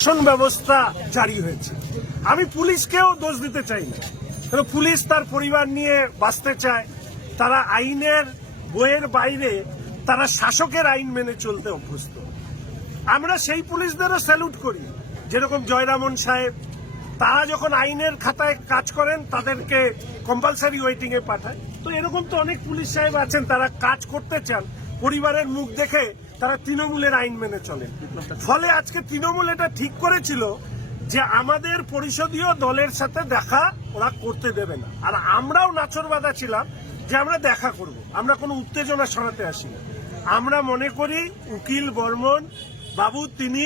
শাসন ব্যবস্থা জারি হয়েছে। আমি পুলিশকেও দোষ দিতে চাই না পুলিশ তার পরিবার নিয়ে বাঁচতে চায়, তারা আইনের বইয়ের বাইরে তারা শাসকের আইন মেনে চলতে অভ্যস্ত। আমরা সেই পুলিশদেরও স্যালুট করি, যেরকম জয়রামন সাহেব। তারা যখন আইনের খাতায় কাজ করেন, তাদেরকে কম্পালসারি ওয়েটিং এ পাঠায়। তো এরকম তো অনেক পুলিশ সাহেব আছেন, তারা কাজ করতে চান, পরিবারের মুখ দেখে তারা তৃণমূলের আইন মেনে চলেন ফলে আজকে তৃণমূল এটা ঠিক করেছিল যে আমাদের পরিষদীয় দলের সাথে দেখা ওরা করতে দেবে না। আর আমরাও নাচরবাদা ছিলাম যে আমরা দেখা করব। আমরা কোনো উত্তেজনা সরাতে আসিনি। আমরা মনে করি উকিল বর্মন বাবু তিনি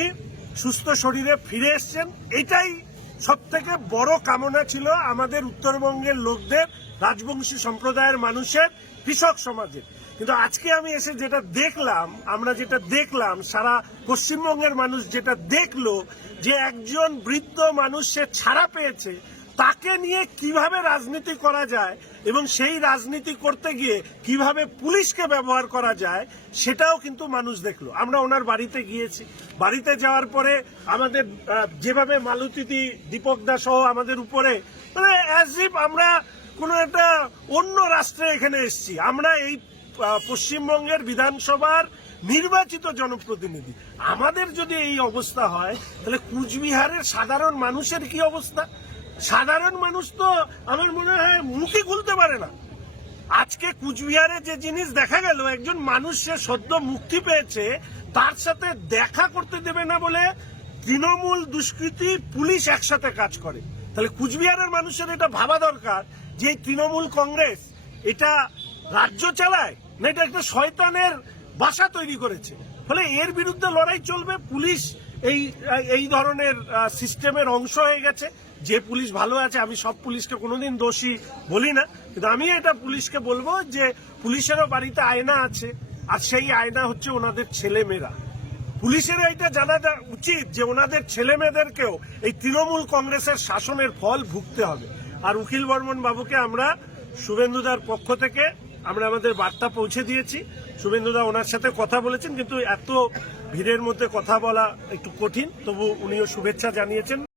সুস্থ শরীরে ফিরে এসছেন। এটাই সব থেকে বড় কামনা ছিল আমাদের উত্তরবঙ্গের লোকদের, রাজবংশী সম্প্রদায়ের মানুষের, কৃষক সমাজের। কিন্তু আজকে আমি এসে যেটা দেখলাম, আমরা যেটা দেখলাম, সারা পশ্চিমবঙ্গের মানুষ যেটা দেখল, যে একজন বৃদ্ধ মানুষ সে ছাড়া পেয়েছে, তাকে নিয়ে কীভাবে রাজনীতি করা যায় এবং সেই রাজনীতি করতে গিয়ে কীভাবে পুলিশকে ব্যবহার করা যায়, সেটাও কিন্তু মানুষ দেখল। আমরা ওনার বাড়িতে গিয়েছি। বাড়িতে যাওয়ার পরে আমাদের যেভাবে মালতীদি, দীপক সহ আমাদের উপরে মানে অ্যাজ ইফ আমরা কোনো একটা অন্য রাষ্ট্রে এখানে এসেছি। আমরা এই পশ্চিমবঙ্গের বিধানসভার নির্বাচিত জনপ্রতিনিধি। আমাদের যদি এই অবস্থা হয়, তাহলে কুচবিহারের সাধারণ মানুষের কি অবস্থা? সাধারণ মানুষ তো আমার মনে হয় মুখে খুলতে পারে না। আজকে কুচবিহারে যে জিনিস দেখা গেল, একজন মানুষ সে সদ্য মুক্তি পেয়েছে, তার সাথে দেখা করতে দেবে না বলে তৃণমূল দুষ্কৃতী পুলিশ একসাথে কাজ করে। তাহলে কুচবিহারের মানুষের এটা ভাবা দরকার যে তৃণমূল কংগ্রেস এটা রাজ্য চালায়? না, এটা একটা শয়তানের বাসা তৈরি করেছে। ফলে এর বিরুদ্ধে লড়াই চলবে, পুলিশ এই এই ধরনের সিস্টেমের অংশ হয়ে গেছে। যে পুলিশ ভালো আছে, আমি সব পুলিশকে কোনোদিন দোষী বলি না। কিন্তু আমি এটা পুলিশকে বলব যে, পুলিশেরও বাড়িতে আয়না আছে, আর সেই আয়না হচ্ছে ওনাদের ছেলে মেয়েরা পুলিশের এটা জানা উচিত যে ওনাদের ছেলে মেয়েদেরকেও এই তৃণমূল কংগ্রেসের শাসনের ফল ভুগতে হবে। আর উকিল বর্মন বাবুকে আমরা শুভেন্দুদার পক্ষ থেকে আমরা আমাদের বার্তা পৌঁছে দিয়েছি। শুভেন্দুদা ওনার সাথে কথা বলেছেন, কিন্তু এত ভিড়ের মধ্যে কথা বলা একটু কঠিন। তবু উনিও শুভেচ্ছা জানিয়েছেন।